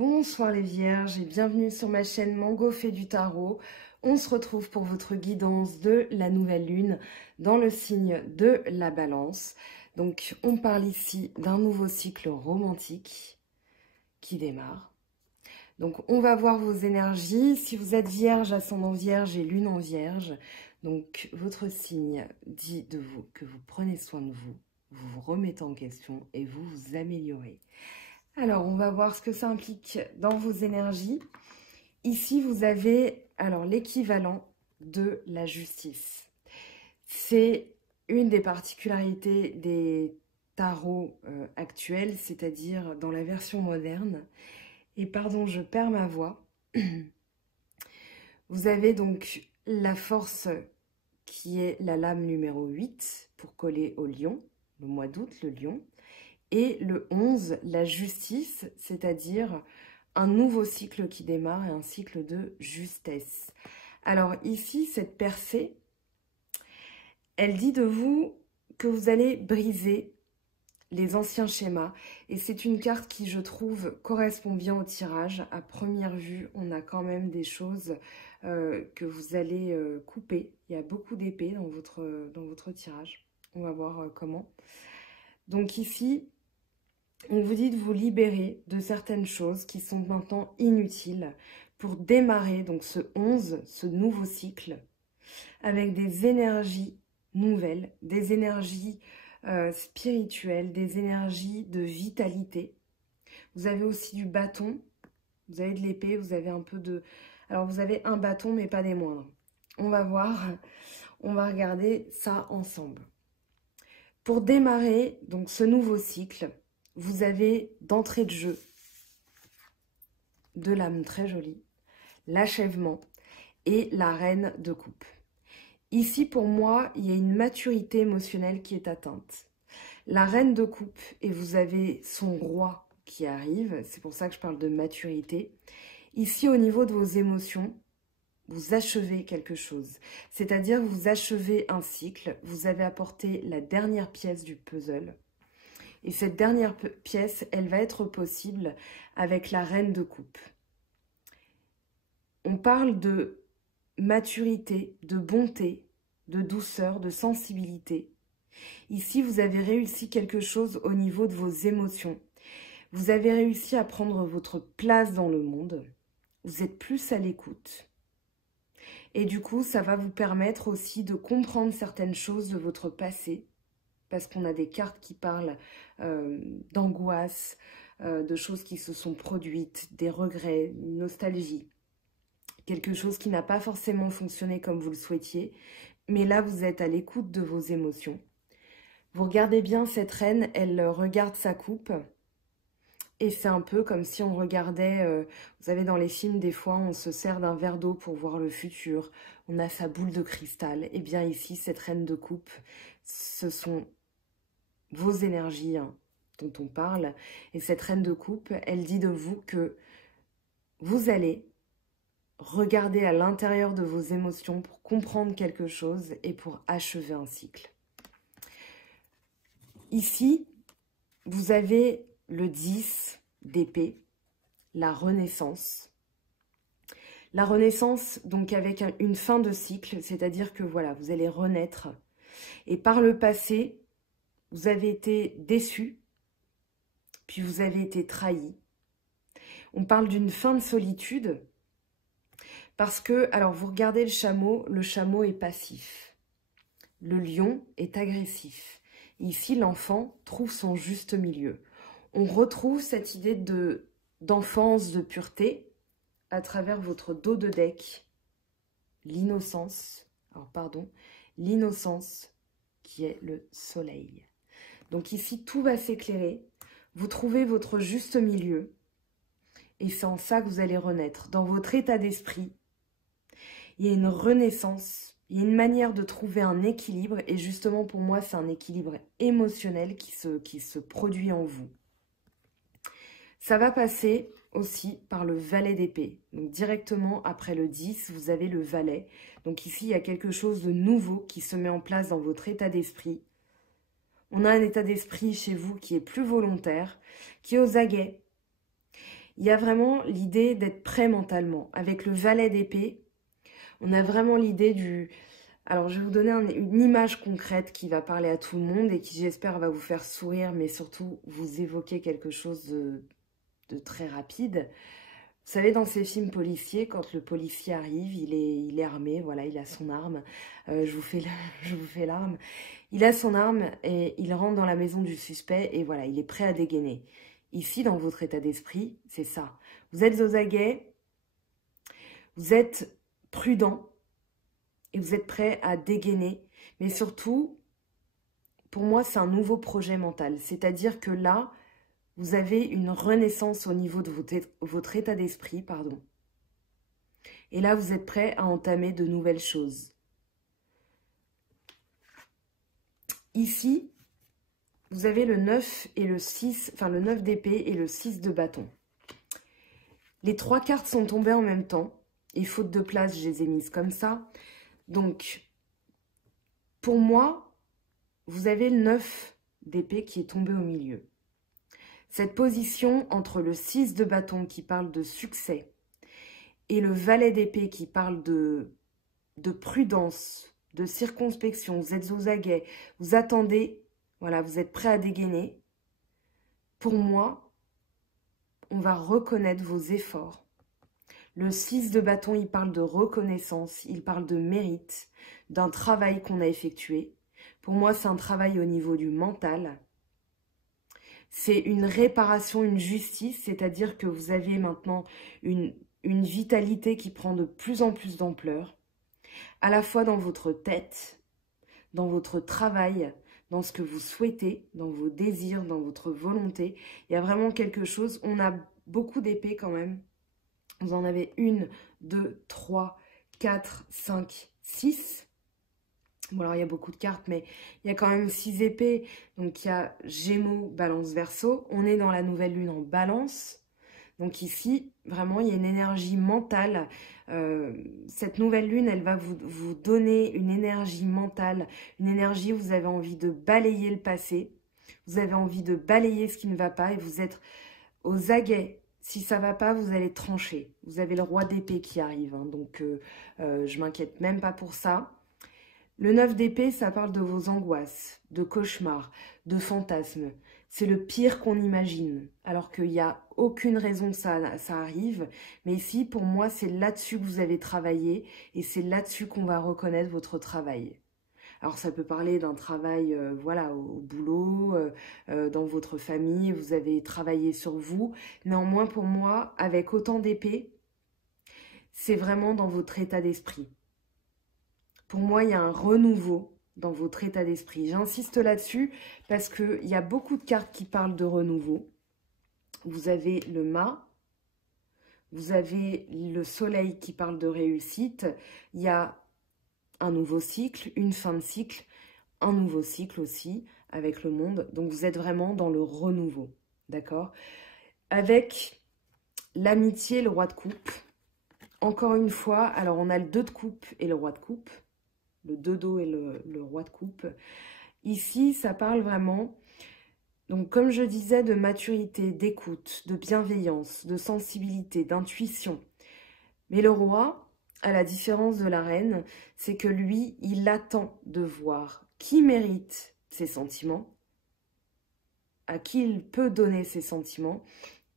Bonsoir les vierges et bienvenue sur ma chaîne Mango fait du tarot. On se retrouve pour votre guidance de la nouvelle lune dans le signe de la balance. Donc on parle ici d'un nouveau cycle romantique qui démarre. Donc on va voir vos énergies. Si vous êtes vierge, ascendant vierge et lune en vierge, donc votre signe dit de vous que vous prenez soin de vous, vous vous remettez en question et vous vous améliorez. Alors, on va voir ce que ça implique dans vos énergies. Ici, vous avez alors l'équivalent de la justice. C'est une des particularités des tarots actuels, c'est-à-dire dans la version moderne. Et pardon, je perds ma voix. Vous avez donc la force qui est la lame numéro 8 pour coller au lion, le mois d'août, le lion. Et le 11, la justice, c'est-à-dire un nouveau cycle qui démarre et un cycle de justesse. Alors ici, cette percée, elle dit de vous que vous allez briser les anciens schémas. Et c'est une carte qui, je trouve, correspond bien au tirage. À première vue, on a quand même des choses que vous allez couper. Il y a beaucoup d'épées dans votre tirage. On va voir comment. Donc ici, on vous dit de vous libérer de certaines choses qui sont maintenant inutiles pour démarrer donc ce 11, ce nouveau cycle, avec des énergies nouvelles, des énergies spirituelles, des énergies de vitalité. Vous avez aussi du bâton, vous avez de l'épée, vous avez un peu de... Alors vous avez un bâton mais pas des moindres. On va voir, on va regarder ça ensemble. Pour démarrer donc ce nouveau cycle, vous avez d'entrée de jeu de l'âme très jolie, l'achèvement et la reine de coupe. Ici, pour moi, il y a une maturité émotionnelle qui est atteinte. La reine de coupe, et vous avez son roi qui arrive, c'est pour ça que je parle de maturité. Ici, au niveau de vos émotions, vous achevez quelque chose. C'est-à-dire, vous achevez un cycle, vous avez apporté la dernière pièce du puzzle. Et cette dernière pièce, elle va être possible avec la reine de coupe. On parle de maturité, de bonté, de douceur, de sensibilité. Ici, vous avez réussi quelque chose au niveau de vos émotions. Vous avez réussi à prendre votre place dans le monde. Vous êtes plus à l'écoute. Et du coup, ça va vous permettre aussi de comprendre certaines choses de votre passé. Parce qu'on a des cartes qui parlent d'angoisse, de choses qui se sont produites, des regrets, une nostalgie. Quelque chose qui n'a pas forcément fonctionné comme vous le souhaitiez. Mais là, vous êtes à l'écoute de vos émotions. Vous regardez bien cette reine, elle regarde sa coupe. Et c'est un peu comme si on regardait, vous savez, dans les films, des fois, on se sert d'un verre d'eau pour voir le futur. On a sa boule de cristal. Et bien ici, cette reine de coupe, ce sont vos énergies dont on parle. Et cette reine de coupe, elle dit de vous que vous allez regarder à l'intérieur de vos émotions pour comprendre quelque chose et pour achever un cycle. Ici, vous avez le 10 d'épée, la renaissance. La renaissance, donc avec une fin de cycle, c'est-à-dire que voilà, vous allez renaître. Et par le passé, vous avez été déçu, puis vous avez été trahi. On parle d'une fin de solitude, parce que, alors vous regardez le chameau est passif. Le lion est agressif. Ici, l'enfant trouve son juste milieu. On retrouve cette idée d'enfance, de pureté, à travers votre dos de deck, l'innocence, l'innocence qui est le soleil. Donc ici, tout va s'éclairer. Vous trouvez votre juste milieu. Et c'est en ça que vous allez renaître. Dans votre état d'esprit, il y a une renaissance. Il y a une manière de trouver un équilibre. Et justement, pour moi, c'est un équilibre émotionnel qui se produit en vous. Ça va passer aussi par le valet d'épée. Donc directement après le 10, vous avez le valet. Donc ici, il y a quelque chose de nouveau qui se met en place dans votre état d'esprit. On a un état d'esprit chez vous qui est plus volontaire, qui est aux aguets. Il y a vraiment l'idée d'être prêt mentalement. Avec le valet d'épée, on a vraiment l'idée du... Alors, je vais vous donner une image concrète qui va parler à tout le monde et qui, j'espère, va vous faire sourire, mais surtout vous évoquer quelque chose de très rapide. Vous savez, dans ces films policiers, quand le policier arrive, il est armé, voilà, il a son arme. Je vous fais l'arme. Il a son arme et il rentre dans la maison du suspect et voilà, il est prêt à dégainer. Ici, dans votre état d'esprit, c'est ça. Vous êtes aux aguets, vous êtes prudent et vous êtes prêt à dégainer. Mais surtout, pour moi, c'est un nouveau projet mental. C'est-à-dire que là, vous avez une renaissance au niveau de votre état d'esprit, pardon. Et là, vous êtes prêt à entamer de nouvelles choses. Ici, vous avez le 9 et le 6, enfin le 9 d'épée et le 6 de bâton. Les 3 cartes sont tombées en même temps. Et faute de place, je les ai mises comme ça. Donc, pour moi, vous avez le 9 d'épée qui est tombé au milieu. Cette position entre le 6 de bâton qui parle de succès et le valet d'épée qui parle de prudence, de circonspection, vous êtes aux aguets, vous attendez, voilà, vous êtes prêt à dégainer. Pour moi, on va reconnaître vos efforts. Le 6 de bâton, il parle de reconnaissance, il parle de mérite, d'un travail qu'on a effectué. Pour moi, c'est un travail au niveau du mental. C'est une réparation, une justice, c'est-à-dire que vous avez maintenant une vitalité qui prend de plus en plus d'ampleur, à la fois dans votre tête, dans votre travail, dans ce que vous souhaitez, dans vos désirs, dans votre volonté. Il y a vraiment quelque chose, on a beaucoup d'épées quand même. Vous en avez 1, 2, 3, 4, 5, 6. Bon, alors il y a beaucoup de cartes, mais il y a quand même 6 épées. Donc il y a Gémeaux, Balance, Verseau. On est dans la nouvelle lune en Balance. Donc ici, vraiment, il y a une énergie mentale. Cette nouvelle lune, elle va vous donner une énergie mentale. Une énergie où vous avez envie de balayer le passé. Vous avez envie de balayer ce qui ne va pas et vous êtes aux aguets. Si ça ne va pas, vous allez trancher. Vous avez le roi d'épée qui arrive. Hein, donc, je m'inquiète même pas pour ça. Le 9 d'épée, ça parle de vos angoisses, de cauchemars, de fantasmes. C'est le pire qu'on imagine, alors qu'il n'y a aucune raison que ça arrive. Mais ici, pour moi, c'est là-dessus que vous avez travaillé et c'est là-dessus qu'on va reconnaître votre travail. Alors, ça peut parler d'un travail, voilà, au boulot, dans votre famille, vous avez travaillé sur vous. Néanmoins, pour moi, avec autant d'épées, c'est vraiment dans votre état d'esprit. Pour moi, il y a un renouveau dans votre état d'esprit. J'insiste là-dessus parce qu'il y a beaucoup de cartes qui parlent de renouveau. Vous avez le mât, vous avez le soleil qui parle de réussite. Il y a un nouveau cycle, une fin de cycle, un nouveau cycle aussi avec le monde. Donc, vous êtes vraiment dans le renouveau, d'accord? Avec l'amitié, le roi de coupe. Encore une fois, alors on a le 2 de coupe et le roi de coupe. Le 2 d'eau et le roi de coupe. Ici, ça parle vraiment, donc comme je disais, de maturité, d'écoute, de bienveillance, de sensibilité, d'intuition. Mais le roi, à la différence de la reine, c'est que lui, il attend de voir qui mérite ses sentiments, à qui il peut donner ses sentiments,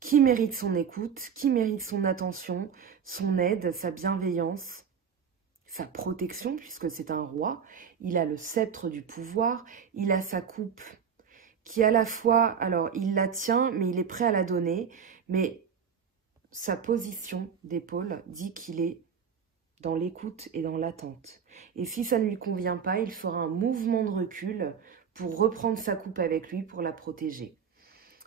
qui mérite son écoute, qui mérite son attention, son aide, sa bienveillance, sa protection, puisque c'est un roi. Il a le sceptre du pouvoir, il a sa coupe qui à la fois, alors il la tient, mais il est prêt à la donner, mais sa position d'épaule dit qu'il est dans l'écoute et dans l'attente. Et si ça ne lui convient pas, il fera un mouvement de recul pour reprendre sa coupe avec lui, pour la protéger.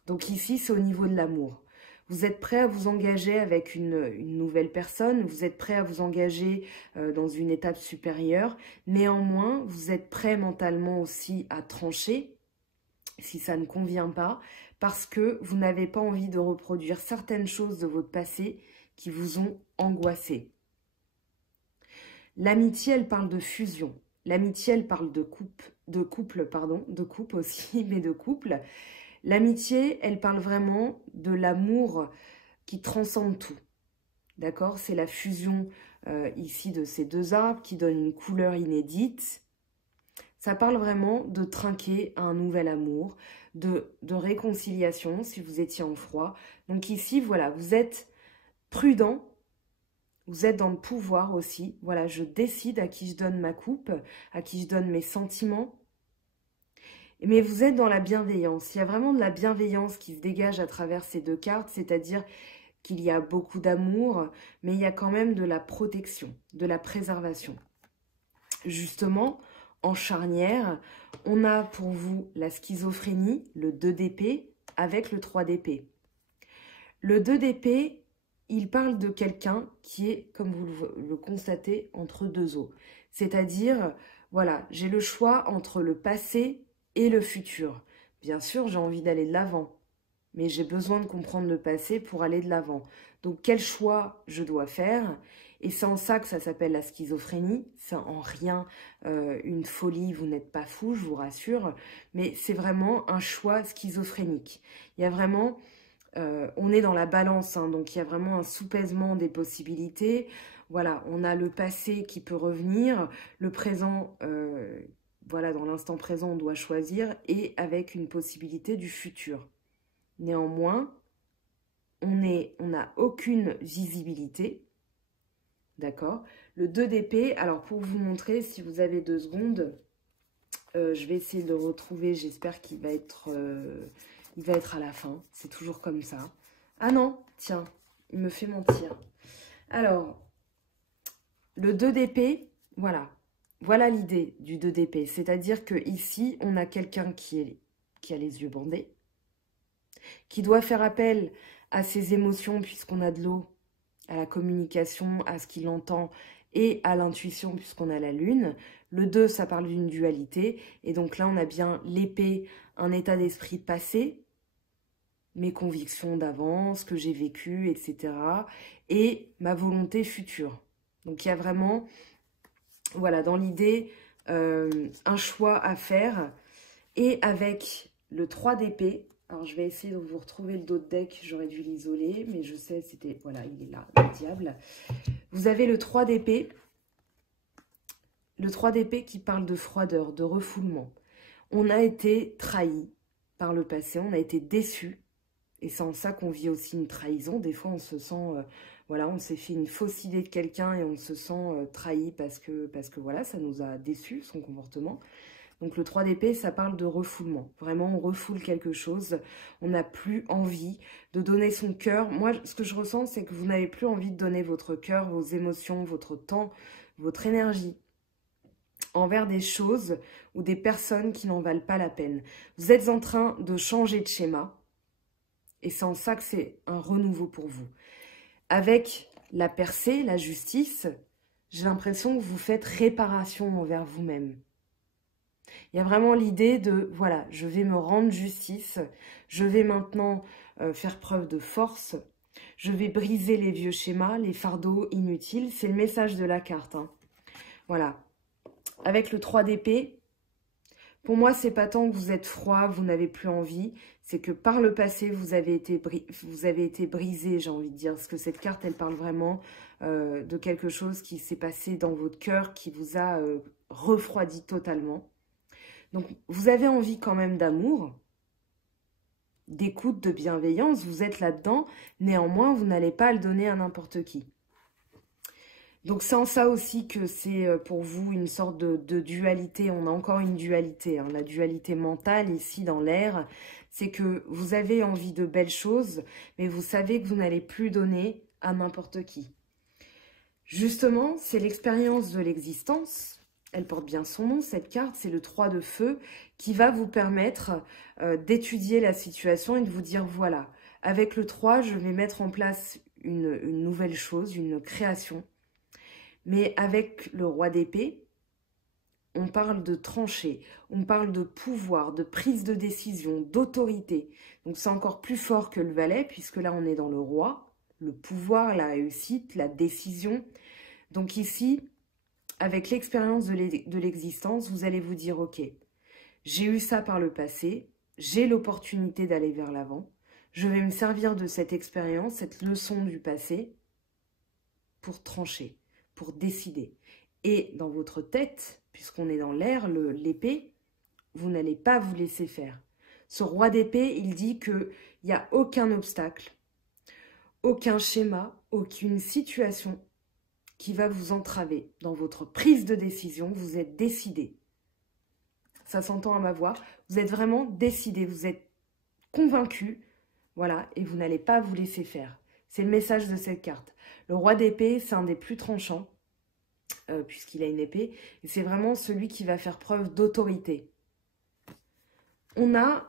Donc ici, c'est au niveau de l'amour. Vous êtes prêt à vous engager avec une nouvelle personne, vous êtes prêt à vous engager dans une étape supérieure. Néanmoins, vous êtes prêt mentalement aussi à trancher si ça ne convient pas, parce que vous n'avez pas envie de reproduire certaines choses de votre passé qui vous ont angoissé. L'amitié, elle parle de fusion. L'amitié, elle parle de couple aussi, mais de couple. L'amitié, elle parle vraiment de l'amour qui transcende tout. D'accord? C'est la fusion ici de ces deux arbres qui donne une couleur inédite. Ça parle vraiment de trinquer à un nouvel amour, de réconciliation si vous étiez en froid. Donc ici, voilà, vous êtes prudent, vous êtes dans le pouvoir aussi. Voilà, je décide à qui je donne ma coupe, à qui je donne mes sentiments. Mais vous êtes dans la bienveillance. Il y a vraiment de la bienveillance qui se dégage à travers ces deux cartes, c'est-à-dire qu'il y a beaucoup d'amour, mais il y a quand même de la protection, de la préservation. Justement, en charnière, on a pour vous la schizophrénie, le 2 d'épée, avec le 3 d'épée. Le 2 d'épée, il parle de quelqu'un qui est, comme vous le constatez, entre deux eaux. C'est-à-dire, voilà, j'ai le choix entre le passé et le futur. Bien sûr, j'ai envie d'aller de l'avant, mais j'ai besoin de comprendre le passé pour aller de l'avant. Donc, quel choix je dois faire? Et c'est en ça que ça s'appelle la schizophrénie. C'est en rien une folie, vous n'êtes pas fou, je vous rassure. Mais c'est vraiment un choix schizophrénique. Il y a vraiment... on est dans la balance, hein, donc il y a vraiment un soupèsement des possibilités. Voilà, on a le passé qui peut revenir, le présent, voilà, dans l'instant présent, on doit choisir, et avec une possibilité du futur. Néanmoins, on n'a aucune visibilité, d'accord? Le 2 d'épée, alors pour vous montrer, si vous avez 2 secondes, je vais essayer de le retrouver, j'espère qu'il va être... il va être à la fin, c'est toujours comme ça. Ah non, tiens, il me fait mentir. Alors, le 2 d'épée, voilà. Voilà l'idée du 2 d'épée. C'est-à-dire qu'ici, on a quelqu'un qui a les yeux bandés, qui doit faire appel à ses émotions puisqu'on a de l'eau, à la communication, à ce qu'il entend et à l'intuition puisqu'on a la lune. Le 2, ça parle d'une dualité. Et donc là, on a bien l'épée, un état d'esprit passé, mes convictions d'avance, que j'ai vécu, etc. Et ma volonté future. Donc il y a vraiment, voilà, dans l'idée, un choix à faire. Et avec le 3 d'épée, alors je vais essayer de vous retrouver le dos de deck, j'aurais dû l'isoler, mais je sais, c'était, voilà, il est là, le diable. Vous avez le 3 d'épée. Le 3 d'épée qui parle de froideur, de refoulement. On a été trahi par le passé, on a été déçu. Et c'est en ça qu'on vit aussi une trahison. Des fois, on se sent, voilà, on s'est fait une fausse idée de quelqu'un et on se sent trahi parce que voilà, ça nous a déçus, son comportement. Donc le 3 d'épée, ça parle de refoulement. Vraiment, on refoule quelque chose. On n'a plus envie de donner son cœur. Moi, ce que je ressens, c'est que vous n'avez plus envie de donner votre cœur, vos émotions, votre temps, votre énergie envers des choses ou des personnes qui n'en valent pas la peine. Vous êtes en train de changer de schéma. Et c'est en ça que c'est un renouveau pour vous. Avec la percée, la justice, j'ai l'impression que vous faites réparation envers vous-même. Il y a vraiment l'idée de, voilà, je vais me rendre justice, je vais maintenant faire preuve de force, je vais briser les vieux schémas, les fardeaux inutiles. C'est le message de la carte, hein. Voilà. Avec le 3 d'épée, pour moi, c'est pas tant que vous êtes froid, vous n'avez plus envie, c'est que par le passé, vous avez été brisé, j'ai envie de dire. Parce que cette carte, elle parle vraiment de quelque chose qui s'est passé dans votre cœur, qui vous a refroidi totalement. Donc, vous avez envie quand même d'amour, d'écoute, de bienveillance, vous êtes là-dedans. Néanmoins, vous n'allez pas le donner à n'importe qui. Donc, c'est en ça aussi que c'est pour vous une sorte de dualité. On a encore une dualité, hein. La dualité mentale ici dans l'air, c'est que vous avez envie de belles choses, mais vous savez que vous n'allez plus donner à n'importe qui. Justement, c'est l'expérience de l'existence. Elle porte bien son nom, cette carte, c'est le 3 de feu, qui va vous permettre d'étudier la situation et de vous dire, voilà, avec le 3, je vais mettre en place une nouvelle chose, une création. Mais avec le roi d'épée, on parle de trancher, on parle de pouvoir, de prise de décision, d'autorité. Donc c'est encore plus fort que le valet, puisque là on est dans le roi, le pouvoir, la réussite, la décision. Donc ici, avec l'expérience de l'existence, vous allez vous dire, ok, j'ai eu ça par le passé, j'ai l'opportunité d'aller vers l'avant, Je vais me servir de cette expérience, cette leçon du passé, pour trancher, pour décider. Et dans votre tête, puisqu'on est dans l'air, l'épée, vous n'allez pas vous laisser faire. Ce roi d'épée, il dit qu'il n'y a aucun obstacle, aucun schéma, aucune situation qui va vous entraver. Dans votre prise de décision, vous êtes décidé. Ça s'entend à ma voix. Vous êtes vraiment décidé, vous êtes convaincu, voilà, et vous n'allez pas vous laisser faire. C'est le message de cette carte. Le roi d'épée, c'est un des plus tranchants, puisqu'il a une épée, et c'est vraiment celui qui va faire preuve d'autorité. On a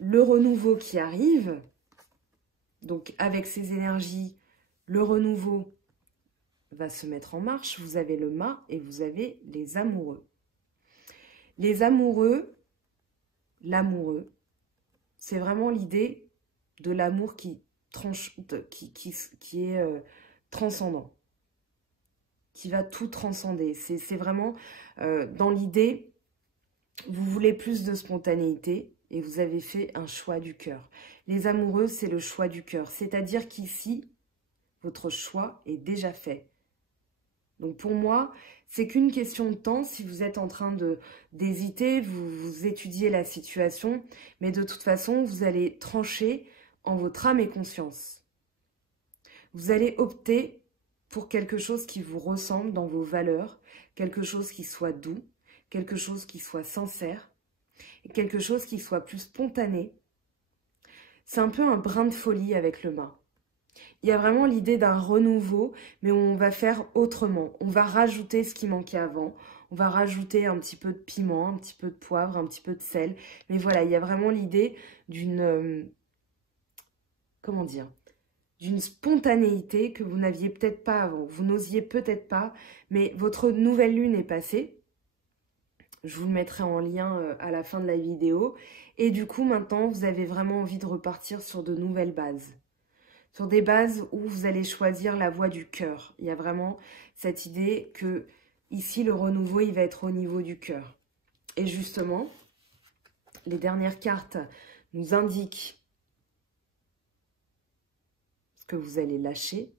le renouveau qui arrive, donc avec ces énergies, le renouveau va se mettre en marche. Vous avez le mât et vous avez les amoureux. Les amoureux, l'amoureux, c'est vraiment l'idée de l'amour qui est transcendant, qui va tout transcender. C'est vraiment dans l'idée, vous voulez plus de spontanéité et vous avez fait un choix du cœur. Les amoureux, c'est le choix du cœur, c'est-à-dire qu'ici, votre choix est déjà fait. Donc pour moi, c'est qu'une question de temps. Si vous êtes en train d'hésiter, vous étudiez la situation, mais de toute façon, vous allez trancher en votre âme et conscience. Vous allez opter pour quelque chose qui vous ressemble dans vos valeurs, quelque chose qui soit doux, quelque chose qui soit sincère, et quelque chose qui soit plus spontané. C'est un peu un brin de folie avec le mât. Il y a vraiment l'idée d'un renouveau, mais on va faire autrement. On va rajouter ce qui manquait avant. On va rajouter un petit peu de piment, un petit peu de poivre, un petit peu de sel. Mais voilà, il y a vraiment l'idée d'une... comment dire ? D'une spontanéité que vous n'aviez peut-être pas avant. Vous n'osiez peut-être pas, mais votre nouvelle lune est passée. Je vous le mettrai en lien à la fin de la vidéo. Et du coup, maintenant, vous avez vraiment envie de repartir sur de nouvelles bases. Sur des bases où vous allez choisir la voie du cœur. Il y a vraiment cette idée que ici, le renouveau, il va être au niveau du cœur. Et justement, les dernières cartes nous indiquent ce que vous allez lâcher,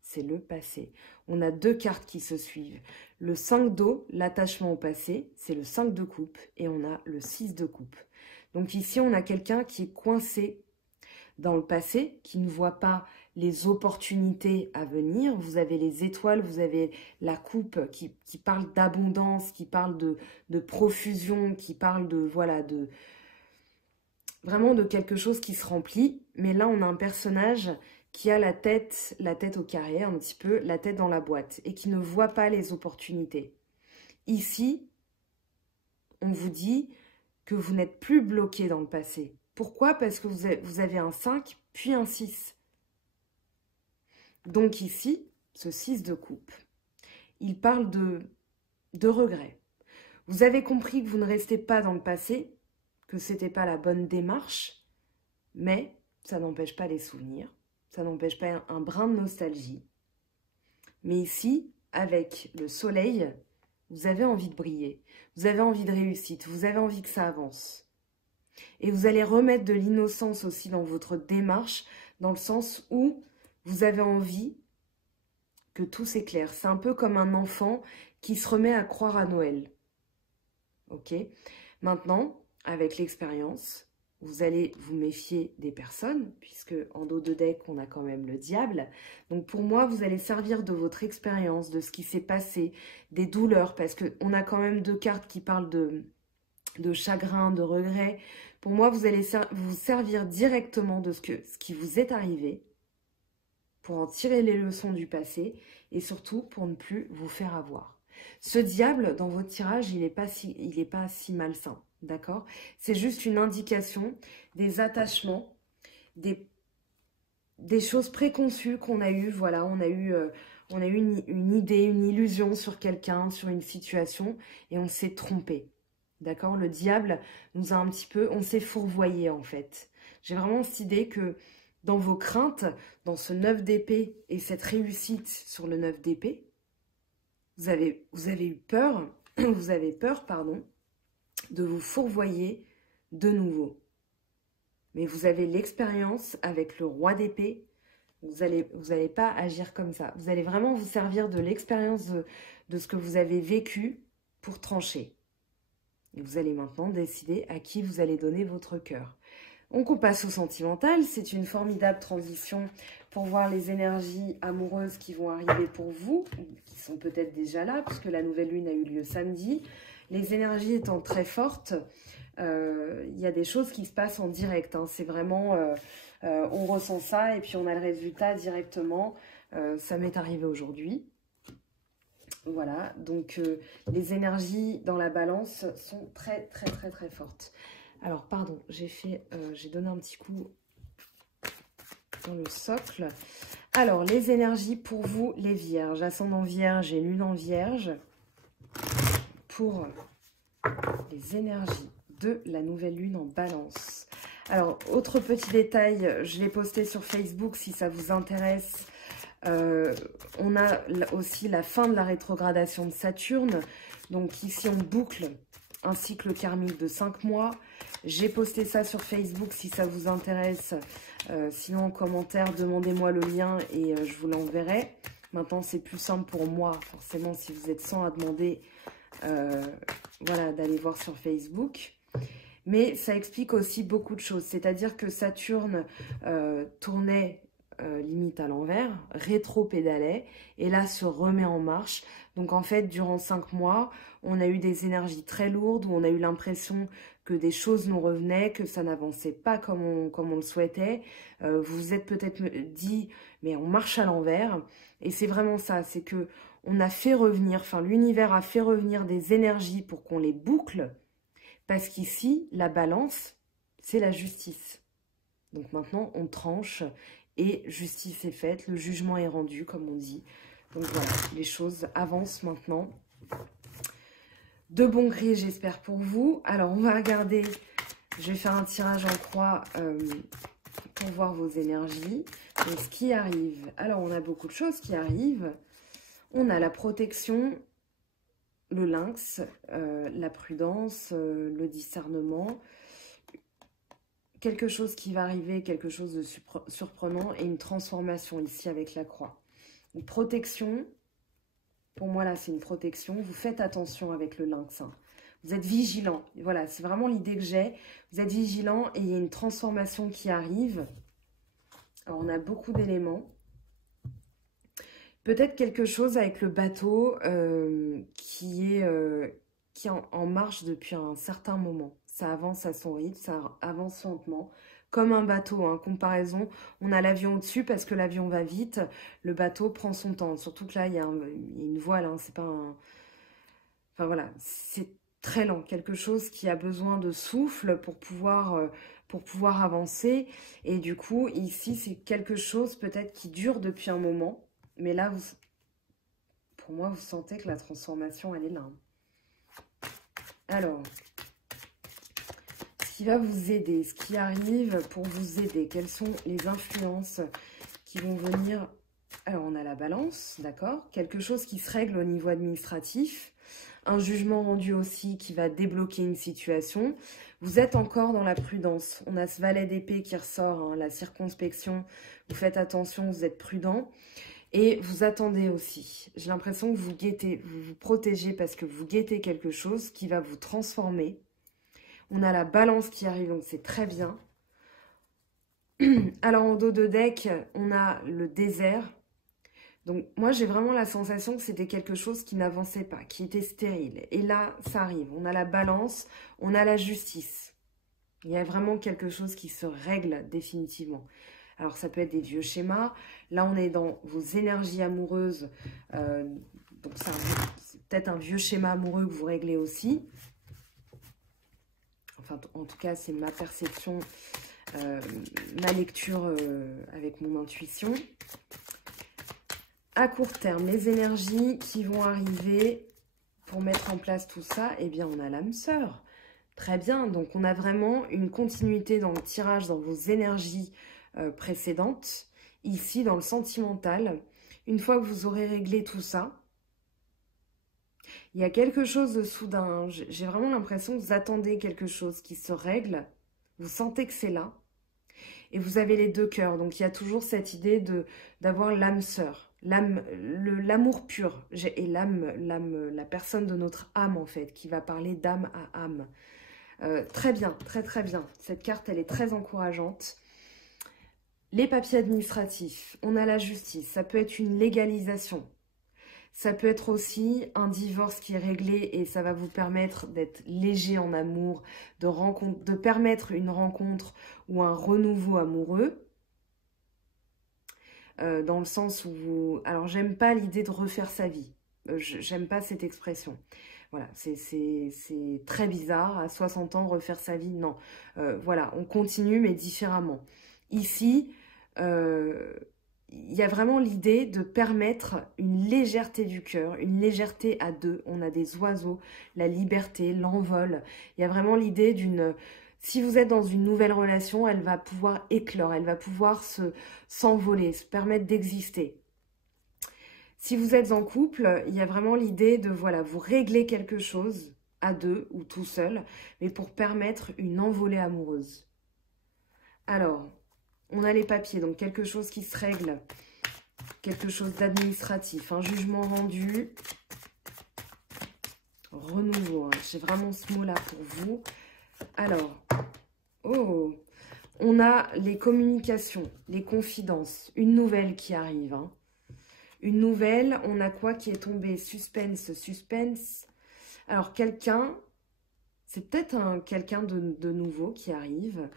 c'est le passé. On a deux cartes qui se suivent. Le 5 d'eau, l'attachement au passé, c'est le 5 de coupe. Et on a le 6 de coupe. Donc ici, on a quelqu'un qui est coincé dans le passé, qui ne voit pas les opportunités à venir. Vous avez les étoiles, vous avez la coupe qui parle d'abondance, qui parle de profusion, qui parle de, voilà, vraiment de quelque chose qui se remplit. Mais là, on a un personnage qui a la tête au carré, un petit peu, la tête dans la boîte, et qui ne voit pas les opportunités. Ici, on vous dit que vous n'êtes plus bloqué dans le passé. Pourquoi? Parce que vous avez un 5, puis un 6. Donc ici, ce 6 de coupe, il parle de regret. Vous avez compris que vous ne restez pas dans le passé, que ce n'était pas la bonne démarche, mais ça n'empêche pas les souvenirs, ça n'empêche pas un brin de nostalgie. Mais ici, avec le soleil, vous avez envie de briller, vous avez envie de réussite, vous avez envie que ça avance. Et vous allez remettre de l'innocence aussi dans votre démarche, dans le sens où vous avez envie que tout s'éclaire. C'est un peu comme un enfant qui se remet à croire à Noël. Ok? Maintenant, avec l'expérience, vous allez vous méfier des personnes, puisque en dos de deck, on a quand même le diable. Donc pour moi, vous allez servir de votre expérience, de ce qui s'est passé, des douleurs, parce qu'on a quand même deux cartes qui parlent de chagrin, de regret. Pour moi, vous allez vous servir directement de ce qui vous est arrivé pour en tirer les leçons du passé et surtout pour ne plus vous faire avoir. Ce diable, dans votre tirage, il n'est pas si malsain, d'accord? C'est juste une indication des attachements, des choses préconçues qu'on a eues. Voilà, on a eu une idée, une illusion sur quelqu'un, sur une situation et on s'est trompé. D'accord? Le diable nous a un petit peu... On s'est fourvoyé, en fait. J'ai vraiment cette idée que dans vos craintes, dans ce 9 d'épée et cette réussite sur le 9 d'épée, vous avez eu peur, vous avez peur, pardon, de vous fourvoyer de nouveau. mais vous avez l'expérience avec le roi d'épée. Vous allez pas agir comme ça. Vous allez vraiment vous servir de l'expérience de ce que vous avez vécu pour trancher. Et vous allez maintenant décider à qui vous allez donner votre cœur. Donc on passe au sentimental. C'est une formidable transition pour voir les énergies amoureuses qui vont arriver pour vous, qui sont peut-être déjà là, puisque la nouvelle lune a eu lieu samedi. Les énergies étant très fortes, il y a des choses qui se passent en direct. Hein. C'est vraiment, on ressent ça et puis on a le résultat directement. Ça m'est arrivé aujourd'hui. Voilà, donc les énergies dans la balance sont très, très, très, très fortes. Alors, pardon, j'ai donné un petit coup dans le socle. Alors, les énergies pour vous, les vierges, ascendant vierge et lune en vierge, pour les énergies de la nouvelle lune en balance. Alors, autre petit détail, je l'ai posté sur Facebook si ça vous intéresse. On a aussi la fin de la rétrogradation de Saturne. Donc ici, on boucle un cycle karmique de 5 mois. J'ai posté ça sur Facebook si ça vous intéresse. Sinon, en commentaire, demandez-moi le lien et je vous l'enverrai. Maintenant, c'est plus simple pour moi, forcément, si vous êtes sans à demander, voilà, d'aller voir sur Facebook. Mais ça explique aussi beaucoup de choses. C'est-à-dire que Saturne tournait limite à l'envers, rétro-pédalait, et là se remet en marche. Donc en fait, durant 5 mois, on a eu des énergies très lourdes, où on a eu l'impression que des choses nous revenaient, que ça n'avançait pas comme on le souhaitait. Vous vous êtes peut-être dit, mais on marche à l'envers. Et c'est vraiment ça, c'est que on a fait revenir, enfin l'univers a fait revenir des énergies pour qu'on les boucle, parce qu'ici, la balance, c'est la justice. Donc maintenant, on tranche et justice est faite, le jugement est rendu, comme on dit. Donc voilà, les choses avancent maintenant. De bon gré, j'espère pour vous. Alors, on va regarder, je vais faire un tirage en croix pour voir vos énergies. Donc, ce qui arrive. Alors, on a beaucoup de choses qui arrivent. On a la protection, le lynx, la prudence, le discernement. Quelque chose qui va arriver, quelque chose de surprenant et une transformation ici avec la croix. Une protection, pour moi là c'est une protection, vous faites attention avec le lynx. Hein. Vous êtes vigilant, voilà, c'est vraiment l'idée que j'ai. Vous êtes vigilant et il y a une transformation qui arrive. Alors on a beaucoup d'éléments. Peut-être quelque chose avec le bateau qui est en marche depuis un certain moment. Ça avance à son rythme, ça avance lentement, comme un bateau. Hein. Comparaison, on a l'avion au-dessus parce que l'avion va vite, le bateau prend son temps. Surtout que là, il y a une voile, hein. C'est pas un... Enfin voilà, c'est très lent. Quelque chose qui a besoin de souffle pour pouvoir avancer. Et du coup, ici, c'est quelque chose peut-être qui dure depuis un moment. Mais là, pour moi, vous sentez que la transformation, elle est là. Alors, ce qui va vous aider, ce qui arrive pour vous aider, quelles sont les influences qui vont venir. Alors, on a la balance, d'accord? Quelque chose qui se règle au niveau administratif. Un jugement rendu aussi qui va débloquer une situation. Vous êtes encore dans la prudence. On a ce valet d'épée qui ressort, hein, la circonspection. Vous faites attention, vous êtes prudent. Et vous attendez aussi. J'ai l'impression que vous guettez, vous vous protégez parce que vous guettez quelque chose qui va vous transformer. On a la balance qui arrive, donc c'est très bien. Alors en dos de deck, on a le désert. Donc moi j'ai vraiment la sensation que c'était quelque chose qui n'avançait pas, qui était stérile. Et là, ça arrive. On a la balance, on a la justice. Il y a vraiment quelque chose qui se règle définitivement. Alors, ça peut être des vieux schémas. Là, on est dans vos énergies amoureuses. Donc, c'est peut-être un vieux schéma amoureux que vous réglez aussi. Enfin, en tout cas, c'est ma perception, ma lecture avec mon intuition. À court terme, les énergies qui vont arriver pour mettre en place tout ça, eh bien, on a l'âme sœur. Très bien. Donc, on a vraiment une continuité dans le tirage, dans vos énergies précédente, ici dans le sentimental. Une fois que vous aurez réglé tout ça, il y a quelque chose de soudain. J'ai vraiment l'impression que vous attendez quelque chose qui se règle. Vous sentez que c'est là. Et vous avez les deux cœurs. Donc, il y a toujours cette idée d'avoir l'âme sœur. L'amour pur. Et la personne de notre âme, en fait, qui va parler d'âme à âme. Très bien, très très bien. Cette carte, elle est très encourageante. Les papiers administratifs, on a la justice. Ça peut être une légalisation. Ça peut être aussi un divorce qui est réglé et ça va vous permettre d'être léger en amour, de permettre une rencontre ou un renouveau amoureux. Dans le sens où vous... Alors, j'aime pas l'idée de refaire sa vie. J'aime pas cette expression. Voilà, c'est très bizarre. À 60 ans, refaire sa vie, non. Voilà, on continue, mais différemment. Ici, il y a vraiment l'idée de permettre une légèreté du cœur, une légèreté à deux. On a des oiseaux, la liberté, l'envol. Il y a vraiment l'idée d'une... Si vous êtes dans une nouvelle relation, elle va pouvoir éclore, elle va pouvoir s'envoler, se permettre d'exister. Si vous êtes en couple, il y a vraiment l'idée de, voilà, vous régler quelque chose à deux ou tout seul, mais pour permettre une envolée amoureuse. Alors, on a les papiers, donc quelque chose qui se règle, quelque chose d'administratif, un jugement rendu, renouveau, hein. J'ai vraiment ce mot-là pour vous. Alors, oh, on a les communications, les confidences, une nouvelle qui arrive, hein. Une nouvelle, on a quoi qui est tombé? Suspense, suspense. Alors, quelqu'un, c'est peut-être quelqu'un de nouveau qui arrive,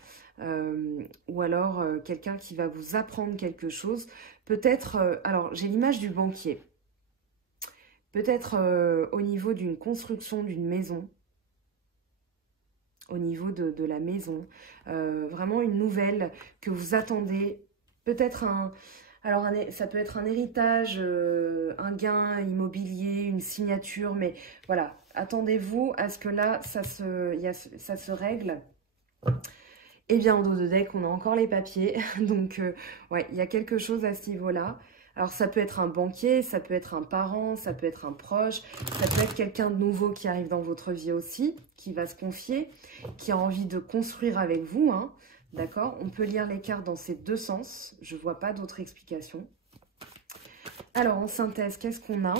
ou alors quelqu'un qui va vous apprendre quelque chose. Peut-être, alors j'ai l'image du banquier. Peut-être au niveau d'une construction d'une maison, au niveau de la maison. Vraiment une nouvelle que vous attendez. Peut-être un... Alors, ça peut être un héritage, un gain immobilier, une signature, mais voilà, attendez-vous à ce que là, ça se règle. Et bien, en dos de deck, on a encore les papiers, donc ouais, il y a quelque chose à ce niveau-là. Alors, ça peut être un banquier, ça peut être un parent, ça peut être un proche, ça peut être quelqu'un de nouveau qui arrive dans votre vie aussi, qui va se confier, qui a envie de construire avec vous, hein. D'accord? On peut lire les cartes dans ces deux sens. Je ne vois pas d'autre explication. Alors, en synthèse, qu'est-ce qu'on a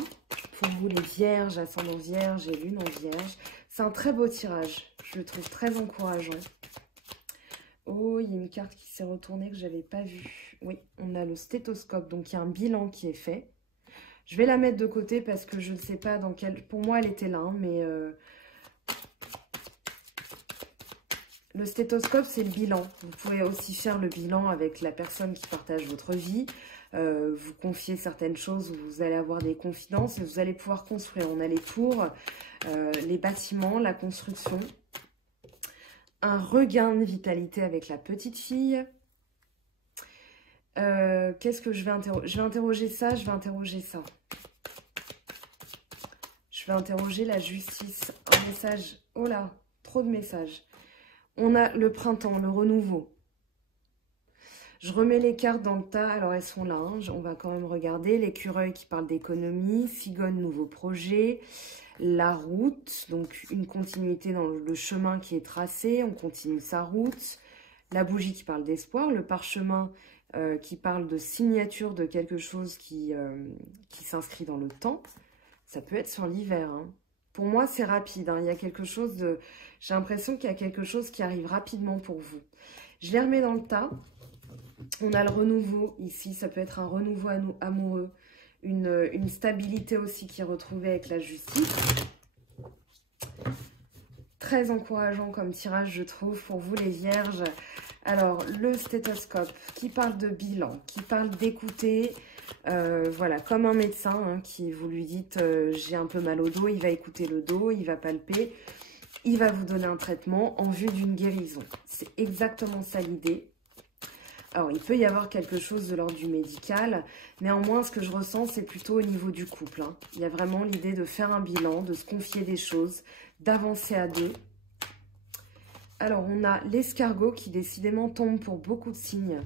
pour vous les vierges, ascendant vierge et lune en vierge? C'est un très beau tirage. Je le trouve très encourageant. Oh, il y a une carte qui s'est retournée que je n'avais pas vue. Oui, on a le stéthoscope. Donc, il y a un bilan qui est fait. Je vais la mettre de côté parce que je ne sais pas dans quel... Pour moi, elle était là, hein, mais... Le stéthoscope, c'est le bilan. Vous pouvez aussi faire le bilan avec la personne qui partage votre vie. Vous confiez certaines choses, vous allez avoir des confidences et vous allez pouvoir construire. On a les tours, les bâtiments, la construction. Un regain de vitalité avec la petite fille. Qu'est-ce que je vais interroger? Je vais interroger ça, je vais interroger ça. Je vais interroger la justice. Un message. Oh là, trop de messages. On a le printemps, le renouveau. Je remets les cartes dans le tas. Alors, elles sont là. Hein. On va quand même regarder. L'écureuil qui parle d'économie. Cigogne, nouveau projet. La route. Donc, une continuité dans le chemin qui est tracé. On continue sa route. La bougie qui parle d'espoir. Le parchemin qui parle de signature de quelque chose qui s'inscrit dans le temps. Ça peut être sur l'hiver, hein. Pour moi, c'est rapide. Hein. Il y a quelque chose de... J'ai l'impression qu'il y a quelque chose qui arrive rapidement pour vous. Je les remets dans le tas. On a le renouveau ici. Ça peut être un renouveau amoureux. Une stabilité aussi qui est retrouvée avec la justice. Très encourageant comme tirage, je trouve, pour vous les vierges. Alors, le stéthoscope qui parle de bilan, qui parle d'écouter... voilà, comme un médecin, hein, qui vous lui dites j'ai un peu mal au dos, il va écouter le dos, il va palper, il va vous donner un traitement en vue d'une guérison. C'est exactement ça l'idée. Alors, il peut y avoir quelque chose de l'ordre du médical, néanmoins, ce que je ressens, c'est plutôt au niveau du couple, hein. Il y a vraiment l'idée de faire un bilan, de se confier des choses, d'avancer à deux. Alors, on a l'escargot qui décidément tombe pour beaucoup de signes.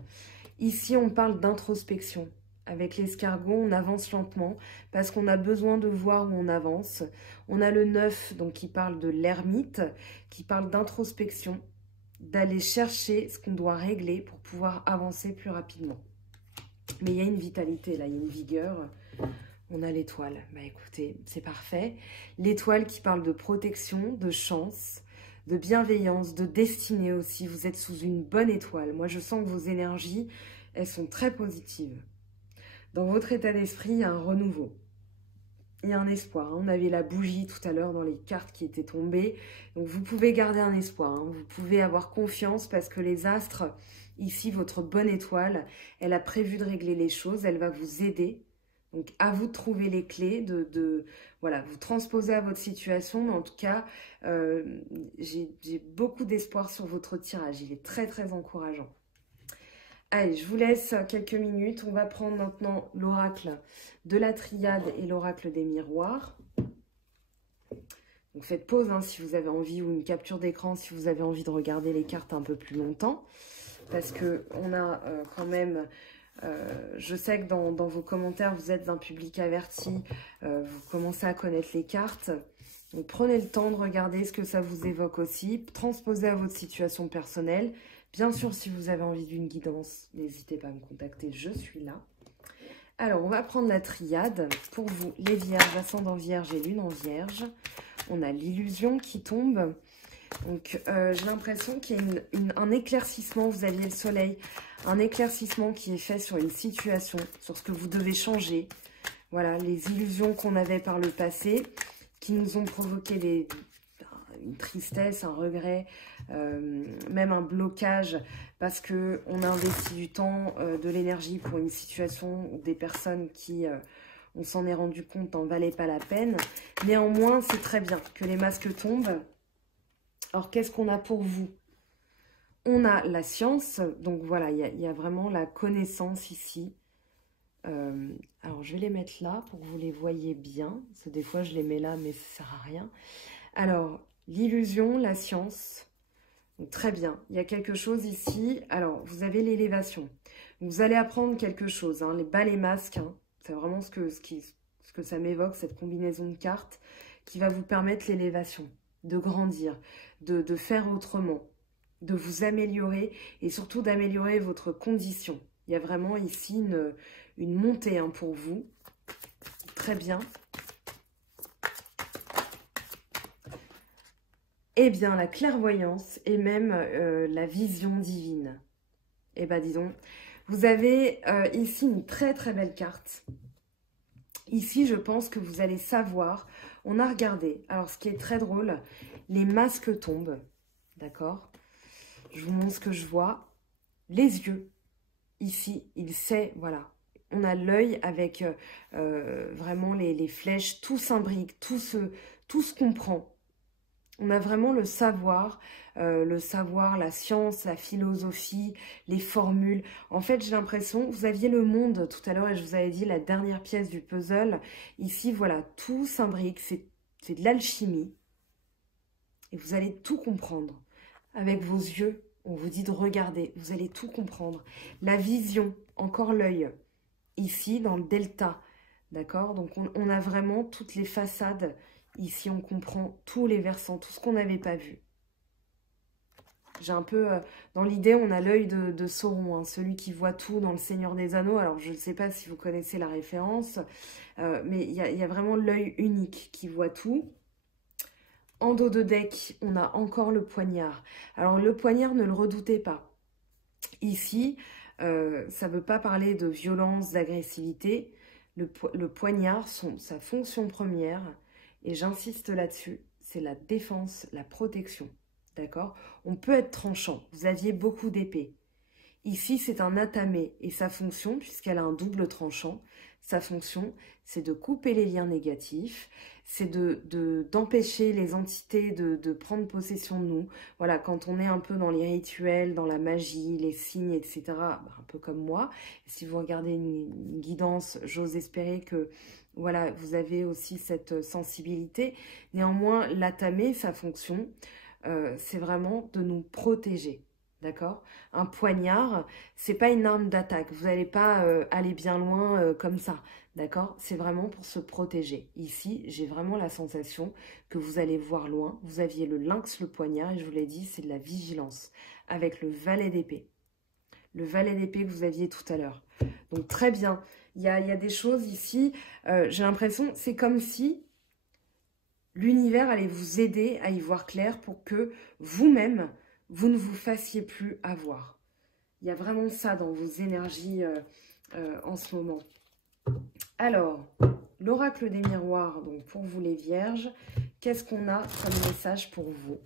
Ici, on parle d'introspection. Avec l'escargot, on avance lentement parce qu'on a besoin de voir où on avance. On a le 9, donc qui parle de l'ermite, qui parle d'introspection. d'aller chercher ce qu'on doit régler pour pouvoir avancer plus rapidement. Mais il y a une vitalité là, il y a une vigueur. On a l'étoile. Bah écoutez, c'est parfait. L'étoile qui parle de protection, de chance, de bienveillance, de destinée aussi. Vous êtes sous une bonne étoile. Moi, je sens que vos énergies, elles sont très positives. Dans votre état d'esprit, il y a un renouveau. Il y a un espoir. On avait la bougie tout à l'heure dans les cartes qui étaient tombées. Donc, vous pouvez garder un espoir. Vous pouvez avoir confiance parce que les astres, ici, votre bonne étoile, elle a prévu de régler les choses. Elle va vous aider. Donc, à vous de trouver les clés, voilà, vous transposer à votre situation. Mais en tout cas, j'ai beaucoup d'espoir sur votre tirage. Il est très, très encourageant. Allez, je vous laisse quelques minutes. On va prendre maintenant l'oracle de la triade et l'oracle des miroirs. Donc faites pause hein, si vous avez envie, ou une capture d'écran si vous avez envie de regarder les cartes un peu plus longtemps. Parce qu'on a quand même... je sais que dans vos commentaires, vous êtes un public averti. Vous commencez à connaître les cartes. Donc prenez le temps de regarder ce que ça vous évoque aussi. Transposez à votre situation personnelle. Bien sûr, si vous avez envie d'une guidance, n'hésitez pas à me contacter, je suis là. Alors, on va prendre la triade. Pour vous, les vierges, ascendant vierge et lune en vierge. On a l'illusion qui tombe. Donc, j'ai l'impression qu'il y a un éclaircissement. Vous aviez le soleil. Un éclaircissement qui est fait sur une situation, sur ce que vous devez changer. Voilà, les illusions qu'on avait par le passé, qui nous ont provoqué une tristesse, un regret, même un blocage parce qu'on a investi du temps, de l'énergie pour une situation ou des personnes qui, on s'en est rendu compte, n'en valaient pas la peine. Néanmoins, c'est très bien que les masques tombent. Alors, qu'est-ce qu'on a pour vous? On a la science, donc voilà, il y a vraiment la connaissance ici. Alors, je vais les mettre là pour que vous les voyez bien, parce que des fois, je les mets là, mais ça ne sert à rien. Alors, l'illusion, la science, donc, très bien. Il y a quelque chose ici. Alors, vous avez l'élévation. Vous allez apprendre quelque chose. Hein, les bas, les masques, hein, c'est vraiment ce que ça m'évoque, cette combinaison de cartes qui va vous permettre l'élévation, de grandir, de faire autrement, de vous améliorer et surtout d'améliorer votre condition. Il y a vraiment ici une montée hein, pour vous. Très bien. Eh bien, la clairvoyance et même la vision divine. Eh bien, dis donc, vous avez ici une très très belle carte. Ici, je pense que vous allez savoir, on a regardé, alors ce qui est très drôle, les masques tombent, d'accord? Je vous montre ce que je vois. Les yeux, ici, il sait, voilà. On a l'œil avec vraiment les flèches, tout s'imbrique, tout se comprend. On a vraiment le savoir, la science, la philosophie, les formules. En fait, j'ai l'impression, vous aviez le monde tout à l'heure et je vous avais dit la dernière pièce du puzzle. Ici, voilà, tout s'imbrique, c'est de l'alchimie. Et vous allez tout comprendre. Avec vos yeux, on vous dit de regarder, vous allez tout comprendre. La vision, encore l'œil, ici dans le delta, d'accord? Donc, on a vraiment toutes les façades. Ici, on comprend tous les versants, tout ce qu'on n'avait pas vu. J'ai un peu... dans l'idée, on a l'œil de Sauron, hein, celui qui voit tout dans le Seigneur des Anneaux. Alors, je ne sais pas si vous connaissez la référence, mais il y a vraiment l'œil unique qui voit tout. En dos de deck, on a encore le poignard. Alors, le poignard, ne le redoutez pas. Ici, ça ne veut pas parler de violence, d'agressivité. Le poignard, sa fonction première... Et j'insiste là-dessus, c'est la défense, la protection, d'accord? On peut être tranchant, vous aviez beaucoup d'épées. Ici, c'est un atamé et sa fonction, puisqu'elle a un double tranchant, sa fonction, c'est de couper les liens négatifs, c'est d'empêcher les entités de prendre possession de nous. Voilà, quand on est un peu dans les rituels, dans la magie, les signes, etc., un peu comme moi, si vous regardez une guidance, j'ose espérer que voilà, vous avez aussi cette sensibilité. Néanmoins, l'atamé, sa fonction, c'est vraiment de nous protéger. D'accord? Un poignard, c'est pas une arme d'attaque. Vous n'allez pas aller bien loin comme ça. D'accord? C'est vraiment pour se protéger. Ici, j'ai vraiment la sensation que vous allez voir loin. Vous aviez le lynx, le poignard, et je vous l'ai dit, c'est de la vigilance. Avec le valet d'épée. Le valet d'épée que vous aviez tout à l'heure. Donc très bien. Il y a des choses ici, j'ai l'impression, c'est comme si l'univers allait vous aider à y voir clair pour que vous-même, vous ne vous fassiez plus avoir. Il y a vraiment ça dans vos énergies en ce moment. Alors, l'oracle des miroirs, donc pour vous les vierges, qu'est-ce qu'on a comme message pour vous?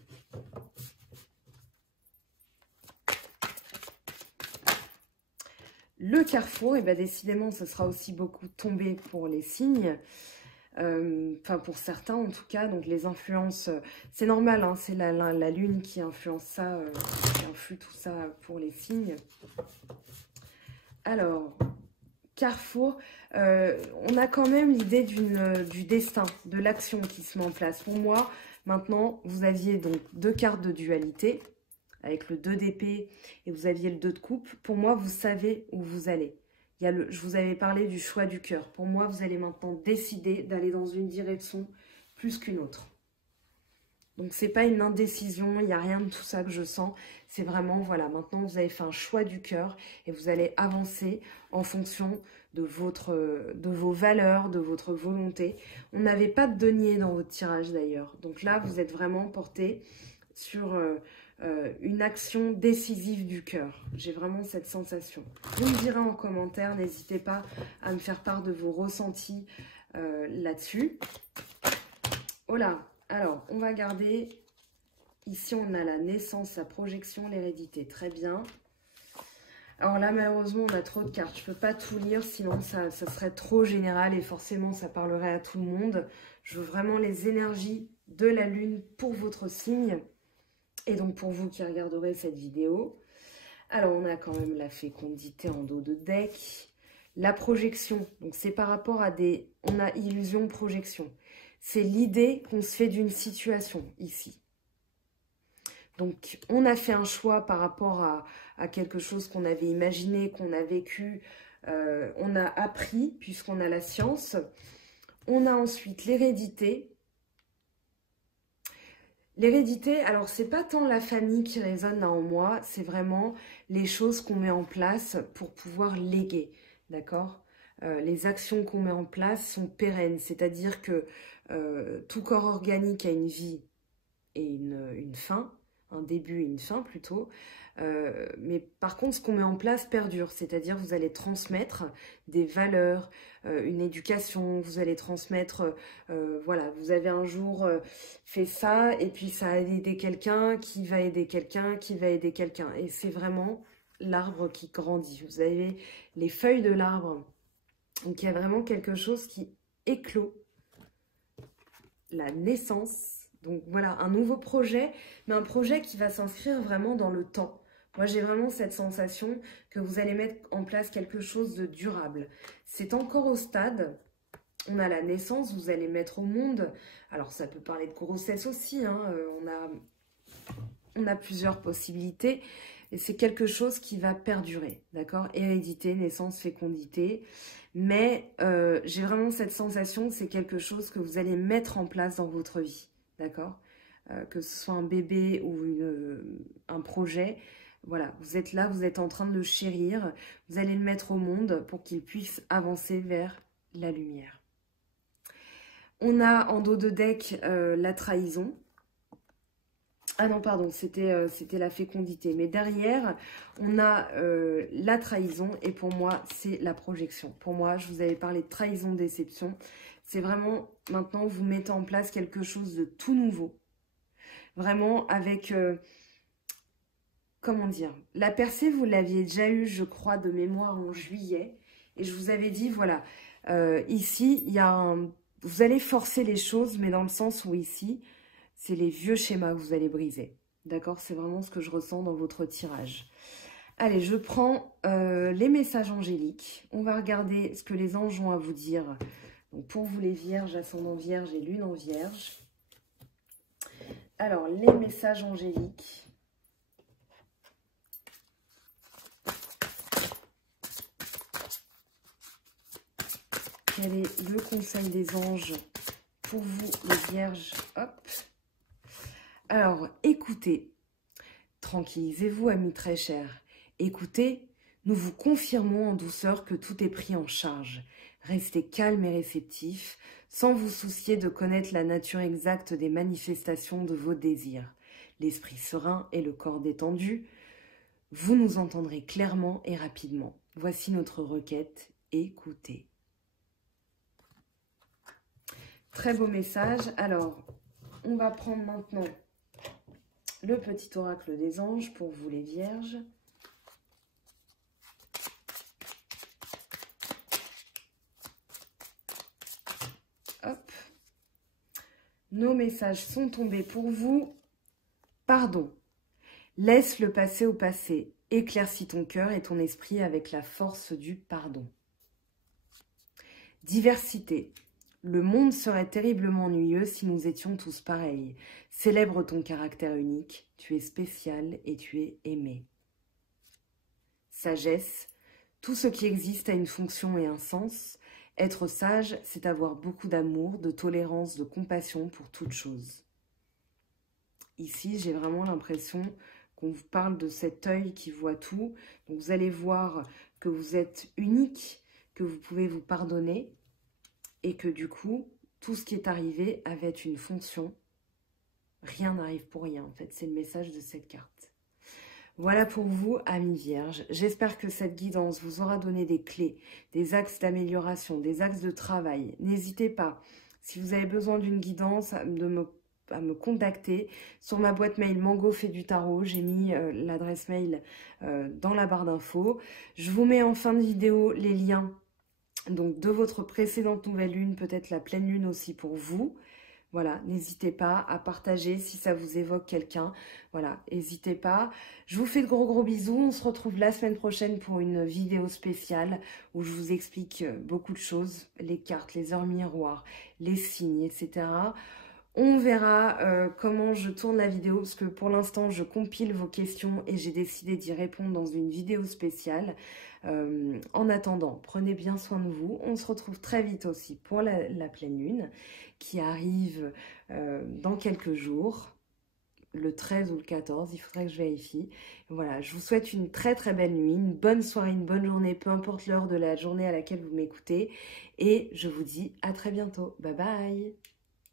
Le carrefour, et bien décidément, ce sera aussi beaucoup tombé pour les signes. Enfin, pour certains en tout cas. Donc les influences, c'est normal, hein, c'est la lune qui influence ça, qui influe tout ça pour les signes. Alors, carrefour, on a quand même l'idée du destin, de l'action qui se met en place. Pour moi, maintenant, vous aviez donc 2 cartes de dualité, avec le 2 d'épée et vous aviez le 2 de coupe. Pour moi, vous savez où vous allez. Je vous avais parlé du choix du cœur. Pour moi, vous allez maintenant décider d'aller dans une direction plus qu'une autre. Donc, ce n'est pas une indécision, il n'y a rien de tout ça que je sens. C'est vraiment, voilà, maintenant, vous avez fait un choix du cœur et vous allez avancer en fonction de vos valeurs, de votre volonté. On n'avait pas de denier dans votre tirage, d'ailleurs. Donc là, vous êtes vraiment porté sur une action décisive du cœur. J'ai vraiment cette sensation. Vous me direz en commentaire, n'hésitez pas à me faire part de vos ressentis là-dessus. Oh là, alors on va garder, ici on a la naissance, la projection, l'hérédité, très bien. Alors là malheureusement on a trop de cartes, je ne peux pas tout lire sinon ça serait trop général et forcément ça parlerait à tout le monde. Je veux vraiment les énergies de la lune pour votre signe. Et donc pour vous qui regarderez cette vidéo, alors on a quand même la fécondité en dos de deck, la projection, donc c'est par rapport à on a illusion, projection. C'est l'idée qu'on se fait d'une situation ici. Donc on a fait un choix par rapport à quelque chose qu'on avait imaginé, qu'on a vécu, on a appris puisqu'on a la science. On a ensuite l'hérédité. L'hérédité, alors c'est pas tant la famille qui résonne là en moi, c'est vraiment les choses qu'on met en place pour pouvoir léguer, d'accord? Les actions qu'on met en place sont pérennes, c'est-à-dire que tout corps organique a une vie et une fin, un début et une fin plutôt, mais par contre ce qu'on met en place perdure, c'est-à-dire vous allez transmettre des valeurs, une éducation, vous allez transmettre, voilà, vous avez un jour fait ça et puis ça a aidé quelqu'un qui va aider quelqu'un qui va aider quelqu'un et c'est vraiment l'arbre qui grandit. Vous avez les feuilles de l'arbre, donc il y a vraiment quelque chose qui éclot, la naissance. Donc voilà, un nouveau projet, mais un projet qui va s'inscrire vraiment dans le temps. Moi, j'ai vraiment cette sensation que vous allez mettre en place quelque chose de durable. C'est encore au stade, on a la naissance, vous allez mettre au monde. Alors, ça peut parler de grossesse aussi, hein, on a plusieurs possibilités. Et c'est quelque chose qui va perdurer, d'accord? Hérédité, naissance, fécondité. Mais j'ai vraiment cette sensation que c'est quelque chose que vous allez mettre en place dans votre vie. D'accord, que ce soit un bébé ou un projet, voilà, vous êtes là, vous êtes en train de le chérir, vous allez le mettre au monde pour qu'il puisse avancer vers la lumière. On a en dos de deck la trahison. Ah non, pardon, c'était la fécondité. Mais derrière, on a la trahison et pour moi, c'est la projection. Pour moi, je vous avais parlé de trahison-déception. C'est vraiment, maintenant, vous mettez en place quelque chose de tout nouveau. Vraiment avec, comment dire, la percée, vous l'aviez déjà eu, je crois, de mémoire en juillet. Et je vous avais dit, voilà, ici, il y a vous allez forcer les choses, mais dans le sens où ici, c'est les vieux schémas que vous allez briser. D'accord? C'est vraiment ce que je ressens dans votre tirage. Allez, je prends les messages angéliques. On va regarder ce que les anges ont à vous dire. Donc pour vous les vierges, ascendant vierge et lune en vierge. Alors, les messages angéliques. quel est le conseil des anges pour vous, les vierges. Hop. Alors, écoutez, tranquillisez-vous, amis très chers. Écoutez, nous vous confirmons en douceur que tout est pris en charge. Restez calme et réceptif, sans vous soucier de connaître la nature exacte des manifestations de vos désirs. L'esprit serein et le corps détendu, vous nous entendrez clairement et rapidement. Voici notre requête, écoutez. Très beau message. Alors, on va prendre maintenant le petit oracle des anges pour vous les vierges. Hop. Nos messages sont tombés pour vous. Pardon. Laisse le passé au passé. Éclaircis ton cœur et ton esprit avec la force du pardon. Diversité. Le monde serait terriblement ennuyeux si nous étions tous pareils. Célèbre ton caractère unique. Tu es spécial et tu es aimé. Sagesse. Tout ce qui existe a une fonction et un sens. Être sage, c'est avoir beaucoup d'amour, de tolérance, de compassion pour toute chose. Ici, j'ai vraiment l'impression qu'on vous parle de cet œil qui voit tout. Donc, vous allez voir que vous êtes unique, que vous pouvez vous pardonner et que du coup, tout ce qui est arrivé avait une fonction. Rien n'arrive pour rien, en fait. C'est le message de cette carte. Voilà pour vous, amis vierges. J'espère que cette guidance vous aura donné des clés, des axes d'amélioration, des axes de travail. N'hésitez pas, si vous avez besoin d'une guidance, à me contacter sur ma boîte mail Mango fait du tarot. J'ai mis l'adresse mail dans la barre d'infos. Je vous mets en fin de vidéo les liens donc de votre précédente nouvelle lune, peut-être la pleine lune aussi pour vous. Voilà, n'hésitez pas à partager si ça vous évoque quelqu'un. Voilà, n'hésitez pas. Je vous fais de gros bisous. On se retrouve la semaine prochaine pour une vidéo spéciale où je vous explique beaucoup de choses. Les cartes, les heures miroirs, les signes, etc. On verra comment je tourne la vidéo parce que pour l'instant, je compile vos questions et j'ai décidé d'y répondre dans une vidéo spéciale. En attendant, prenez bien soin de vous. On se retrouve très vite aussi pour la pleine lune qui arrive dans quelques jours, le 13 ou le 14, il faudrait que je vérifie. Voilà, je vous souhaite une très belle nuit, une bonne soirée, une bonne journée, peu importe l'heure de la journée à laquelle vous m'écoutez. Et je vous dis à très bientôt. Bye bye!